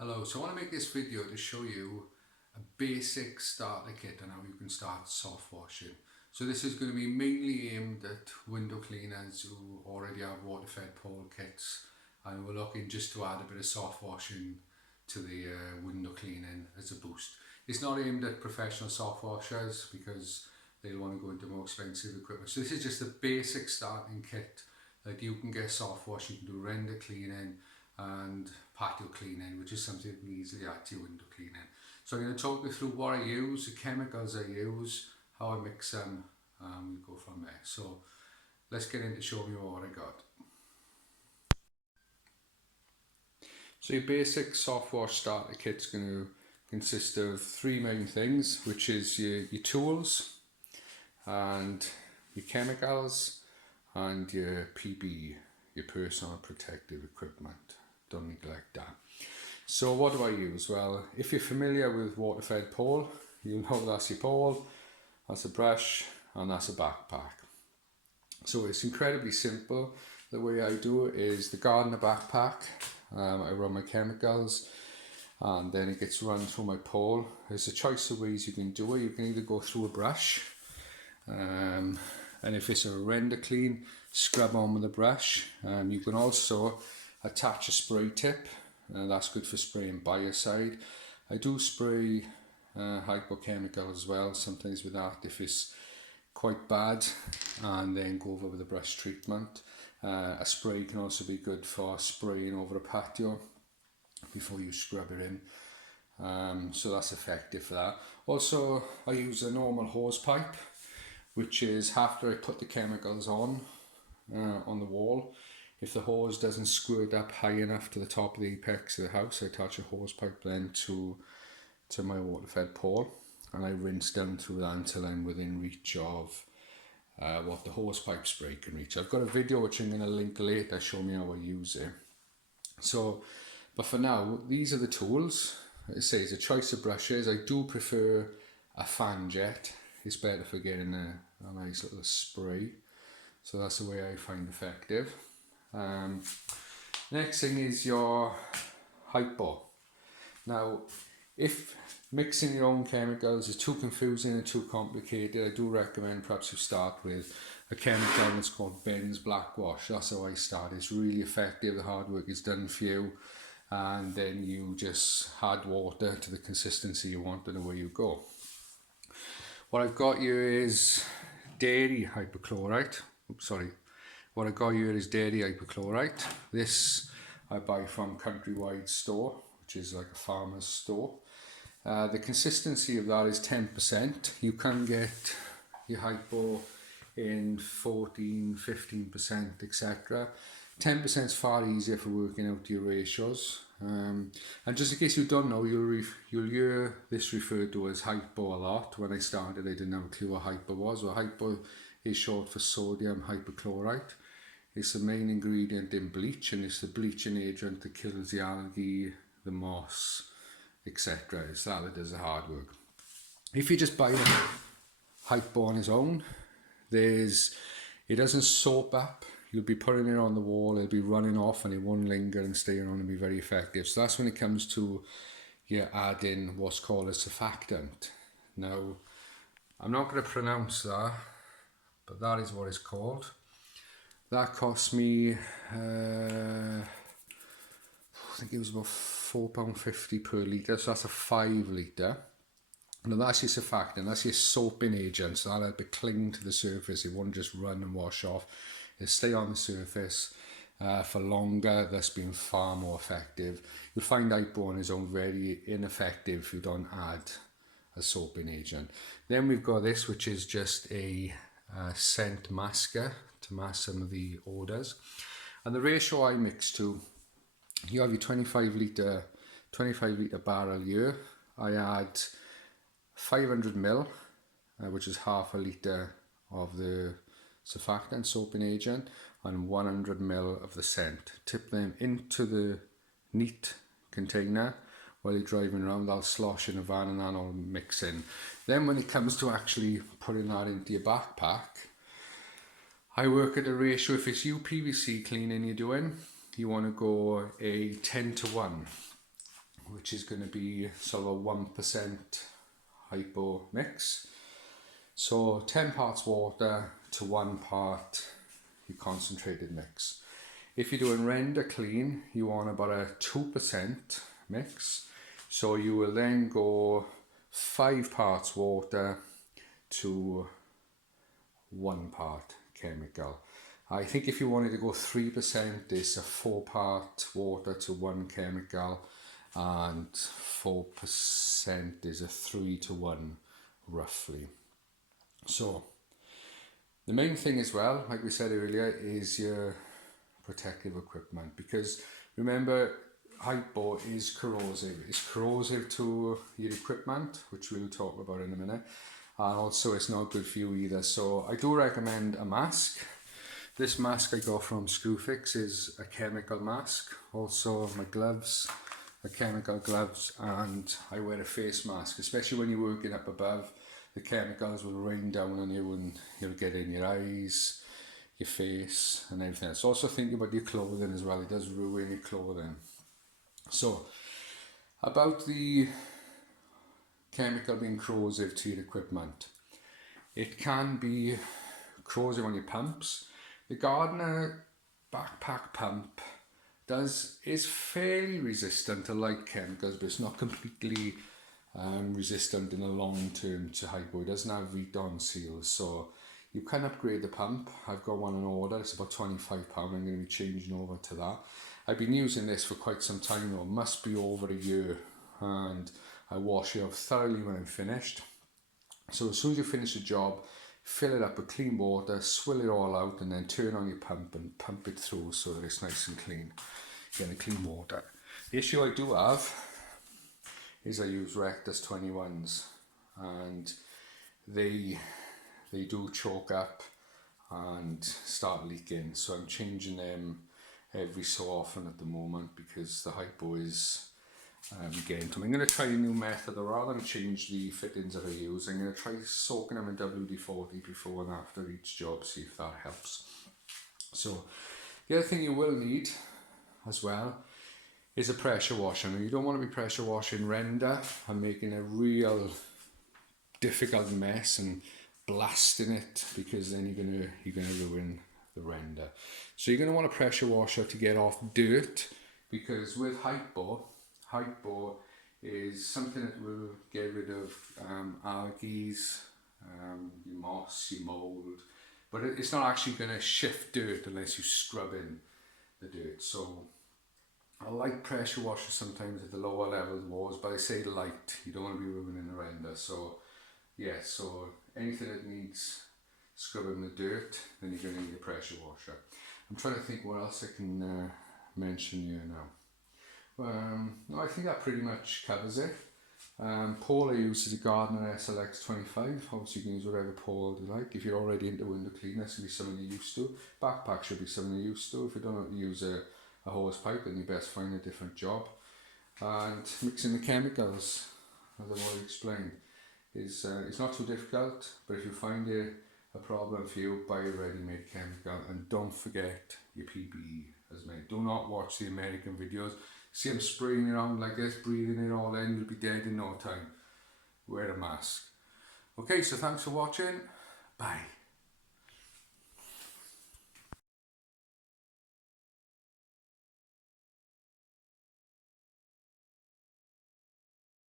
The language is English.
Hello, so I want to make this video to show you a basic starter kit on how you can start soft washing. So this is going to be mainly aimed at window cleaners who already have water-fed pole kits, and we're looking just to add a bit of soft washing to the window cleaning as a boost. It's not aimed at professional soft washers because they'll want to go into more expensive equipment. So this is just a basic starting kit that you can get soft wash. You can do render cleaning and patio cleaning, which is something you can easily add to your window cleaning. So I'm going to talk you through what I use, the chemicals I use, how I mix them, and we'll go from there. So let's get into showing you what I got. So your basic soft wash starter kit's going to consist of three main things, which is your tools and your chemicals and your PPE, your personal protective equipment. Don't neglect that. So what do I use? Well, if you're familiar with water-fed pole, you'll know that's your pole, that's a brush, and that's a backpack. So it's incredibly simple. The way I do it is the gardener backpack. I run my chemicals and then it gets run through my pole. There's a choice of ways you can do it. You can either go through a brush, and if it's a render clean, scrub on with a brush. You can also attach a spray tip, and that's good for spraying by your side. I do spray hypochemical as well sometimes with that if it's quite bad, and then go over with a brush treatment. A spray can also be good for spraying over a patio before you scrub it in, so that's effective for that. Also, I use a normal hose pipe, which is after I put the chemicals on the wall. If the hose doesn't squirt up high enough to the top of the apex of the house, I attach a hose pipe then to my water-fed pole, and I rinse down through that until I'm within reach of what the hose pipe spray can reach. I've got a video which I'm going to link later showing me how I use it. So, but for now, these are the tools. It says a choice of brushes. I do prefer a fan jet. It's better for getting a nice little spray. So that's the way I find effective. Next thing is your hypo. Now, if mixing your own chemicals is too confusing and too complicated, I do recommend perhaps you start with a chemical that's called Ben's Black Wash. That's how I start. It's really effective. The hard work is done for you, and then you just add water to the consistency you want and away you go. What I've got here is dairy hypochlorite. What I got here is dairy hypochlorite. This I buy from Countrywide store, which is like a farmer's store. The consistency of that is 10%. You can get your hypo in 14, 15%, etc. 10% is far easier for working out your ratios. And just in case you don't know, you'll hear this referred to as hypo a lot. When I started, I didn't have a clue what hypo was. Well, hypo is short for sodium hypochlorite. It's the main ingredient in bleach, and it's the bleaching agent that kills the algae, the moss, etc. It's that does the hard work. If you just buy the hypo on its own, it doesn't soap up. You'll be putting it on the wall, it'll be running off, and it won't linger and stay on and be very effective. So that's when it comes to you adding what's called a surfactant. Now, I'm not going to pronounce that, but that is what it's called. That cost me, I think it was about £4.50 per litre, so that's a 5 litre. Now that's your surfactant, that's your soaping agent, so that'll help it cling to the surface. It won't just run and wash off. It'll stay on the surface for longer, thus being far more effective. You'll find hypo on its own very ineffective if you don't add a soaping agent. Then we've got this, which is just a scent masker to mask some of the odours. And the ratio I mix to, you have your 25 litre barrel here. I add 500 ml, which is half a litre of the surfactant soaping agent, and 100 ml of the scent. Tip them into the neat container while you're driving around. I'll slosh in a van and then I'll mix in. Then when it comes to actually putting that into your backpack, I work at a ratio. If it's UPVC cleaning you're doing, you want to go a 10 to 1. which is going to be sort of a 1% hypo mix. So 10 parts water to 1 part your concentrated mix. If you're doing render clean, you want about a 2% mix. So you will then go 5 parts water to 1 part chemical. I think if you wanted to go 3%, it's a 4 part water to 1 chemical, and 4% is a 3 to 1 roughly. So the main thing as well, like we said earlier, is your protective equipment, because remember, hypo is corrosive. It's corrosive to your equipment, which we'll talk about in a minute, and also it's not good for you either. So I do recommend a mask. This mask I got from Screwfix is a chemical mask. Also my gloves are chemical gloves, and I wear a face mask, especially when you're working up above. The chemicals will rain down on you and you'll get in your eyes, your face and everything else. Also think about your clothing as well. It does ruin your clothing. So about the chemical being corrosive to your equipment, it can be corrosive on your pumps. The Gardner backpack pump is fairly resistant to light chemicals, but it's not completely resistant in the long term to hypo. It doesn't have read-on seals, so you can upgrade the pump. I've got one on order. It's about £25. I'm going to be changing over to that. I've been using this for quite some time now. It must be over a year, and I wash it off thoroughly when I'm finished. So as soon as you finish the job, fill it up with clean water, swill it all out, and then turn on your pump and pump it through so that it's nice and clean. Get the clean water. The issue I do have is I use Rectus 21s, and they do choke up and start leaking, so I'm changing them every so often at the moment because the hypo is getting to me. I'm going to try a new method. Rather than change the fittings that I use, I'm going to try soaking them in WD-40 before and after each job, see if that helps. So the other thing you will need as well is a pressure washer. Now, you don't want to be pressure washing render and making a real difficult mess and blasting it, because then you're gonna ruin the render. So you're going to want a pressure washer to get off dirt, because with hypo is something that will get rid of algae, your moss, your mold, but it's not actually going to shift dirt unless you scrub in the dirt. So I like pressure washers sometimes at the lower level walls, but I say light, you don't want to be ruining the render. So yeah, so anything that needs scrubbing the dirt, then you're going to need a pressure washer. I'm trying to think what else I can mention here now. No, I think that pretty much covers it. Paul I uses a Gardner SLX 25. Obviously you can use whatever Paul you like. If you're already into window cleaning, this will be something you're used to. Backpack should be something you're used to. If you don't know how to use a hose pipe, then you best find a different job. And mixing the chemicals, as I've already explained, is it's not too difficult, but if you find a problem for you, buy a ready-made chemical, and don't forget your PPE as made. Do not watch the American videos. See them spraying around like this, breathing it all in, you'll be dead in no time. Wear a mask. Okay, so thanks for watching. Bye.